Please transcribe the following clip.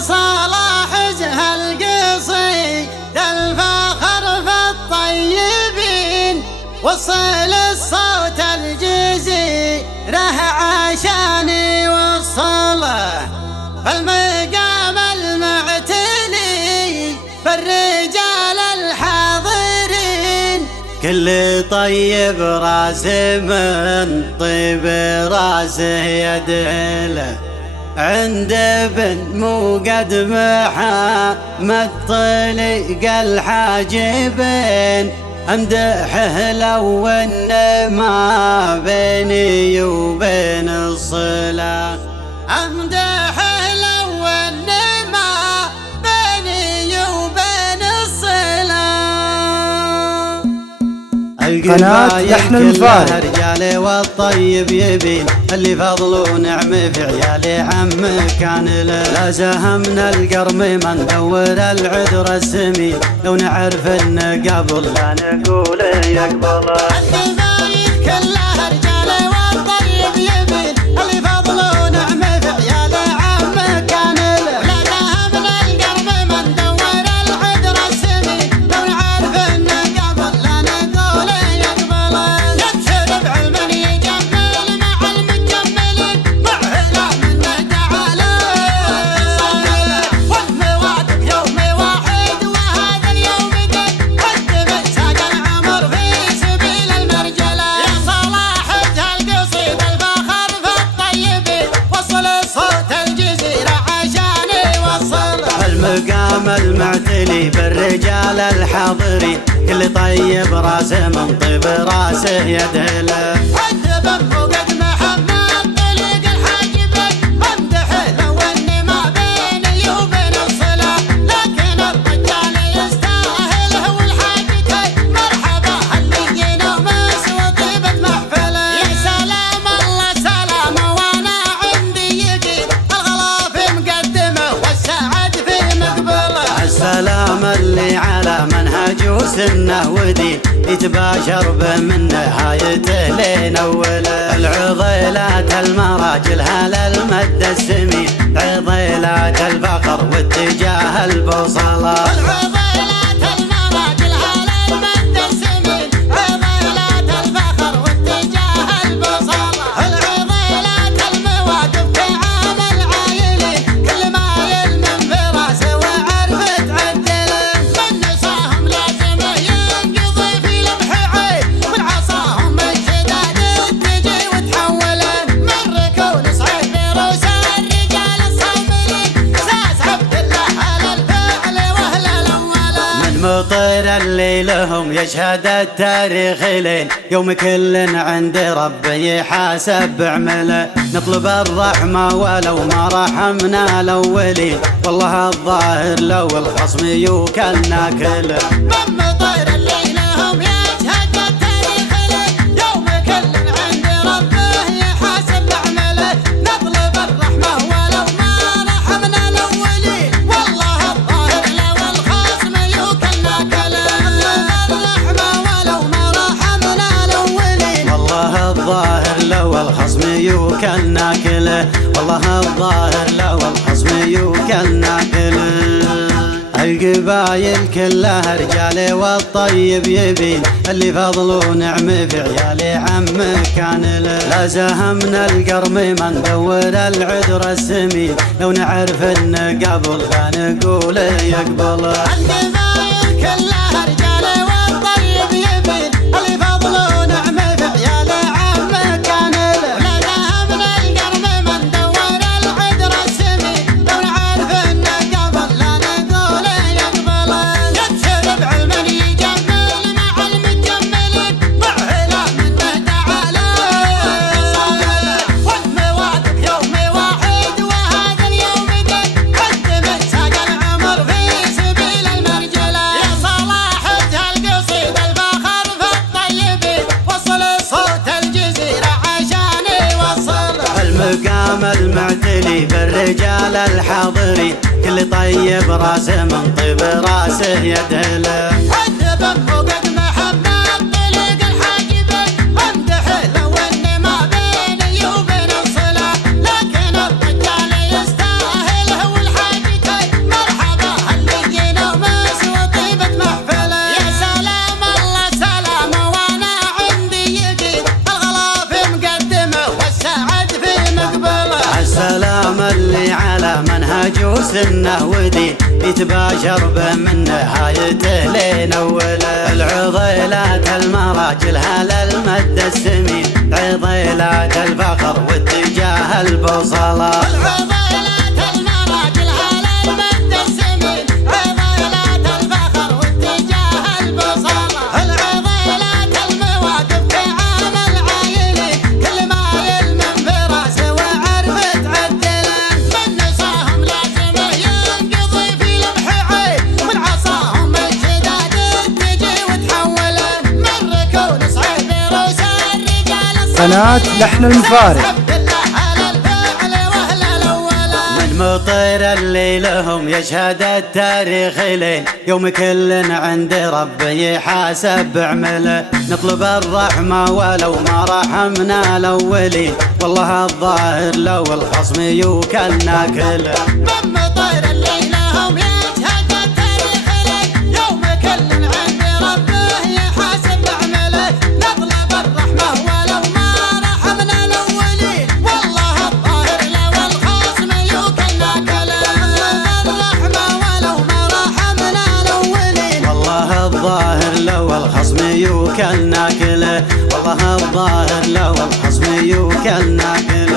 صلاح زه القصيد الفخر في الطيبين، وصل الصوت الجزيرة عشان يوصله فالمقام المعتلي بالرجال الحاضرين. كل طيب راسه من طيب راسه يدله، عند ابن مو قد محمد طلق الحاجبين، امدحه لو ان ما بيني وبين الصلاه، امدحه لو ان ما بيني وبين الصلاه. قناة لحن الفارق رجالي والطيب يبين اللي فضل ونعم في عيالي عم كان له. لا زهمنا القرم ما ندور العذر السمين، لو نعرف انه قبل لا نقول يقبل. القبايل كلها رجالي والطيب يبين اللي فضل ونعم في عيالي عم كان له. لا زهمنا القرم ما ندور العذر السمين، لو نعرف انه قبل لا نقول يقبل. يبشر بعلم يجمل مع المجملين، معهنا منه تعالى والمواقف يوم واحد، وهذا اليوم قد قدم ساق العمر في سبيل المرجله. يا صلاح زه القصيد الفخر في الطيبين، وصل الصوت الجزيره عشان يوصله المقام المعتلي بالرجال الحاضرين. كل طيب راسه من طيب راسه يدله، عند ابن قد محمد طلق الحاجبين، امدحه لو اني ما بيني وبين الصلاه، لكن الرجال يستاهله والحاجتين مرحبا هاللين ومس وطيبه محفله. يا سلام الله سلام وانا عندي يقين، الغلا في مقدمه والسعد في مقبله. السلام اللي على منهج وسنه ودين، يتباشر به من نهايته لين اوله. العضيلات المراجل هلا المد السمين، عضيلات الفخر واتجاه البوصله. العضيلات المراجل هلا المد السمين، عضيلات الفخر واتجاه البوصله. العضيلات المواقف كعام العايلين، كل ما يلمن براسه وعرف تعدله. من نصاهم لازم ينقضي في لمح عين، من عصاهم الشداد تجي وتحوله. من ركون صعيد بروس الرجال الصابرين، ساس عبد الله على الفعل واهل الاوله. من مطير اللي لهم يشهد التاريخ لين، يوم كل عند ربي يحاسب بعمله. نطلب الرحمه ولو ما رحمنا الاولين، والله الظاهر لو الخصم يوكلنا كله. من مطير اللي لهم يشهد التاريخ لين، يوم كل عند ربه يحاسب بعمله. نطلب الرحمه ولو ما رحمنا الاولين، والله الظاهر لو الخصم يوكلنا كله. الرحمه ولو ما رحمنا الاولين، والله الظاهر لو الخصم يوكلنا كله. والله الظاهر لو الخصم يوكلنا كله. القبايل كلها رجالي والطيب يبين اللي فضل ونعم في عيالي عم كان له. لا زهمنا القرم ما ندور العذر السمين، لو نعرف انه قبل لا نقول يقبل. القبايل كلها رجالي والطيب يبين اللي فضل ونعم في عيالي عم كان له. لا زهمنا القرم ما ندور العذر السمين، لو نعرف انه قبل لا نقول يقبل. يبشر بعلم يجمل مع المجملين، معهنا منه تعالى والمواقف يوم واحد، وهذا اليوم قد قدم ساق العمر في سبيل المرجله. يا صلاح زه القصيد الفخر في الطيبين، وصل الصوت الجزيره عشان يوصله المقام المعتلي بالرجال الحاضرين. كل طيب راسه من طيب راسه يدله، عند ابن قد محمد طلق الحاجبين، امدحه لو اني ما بيني وبين الصلاه، لكن الرجال يستاهله والحاجتين عجوز انه ودين يتباشر به من نهايته لين اوله. العضيلات المراجل هلا المد السمين عضيلات الفخر واتجاه البصله. قناة لحن المفارق. من مطير اللي لهم يشهد التاريخ لين يوم كل عند ربي يحاسب بعمله. نطلب الرحمة ولو ما رحمنا الأولين، والله الظاهر لو الخصم يوكلنا كله. من مطير اللي لهم يشهد التاريخ لين يوم كل عند ربه يحاسب بعمله. نطلب الرحمة ولو ما رحمنا الأولين، والله الظاهر لو الخصم يوكلنا كله. الرحمة ولو ما رحمنا الأولين، والله الظاهر لو الخصم يوكلنا كله. والله الظاهر لو الخصم يوكلنا كله.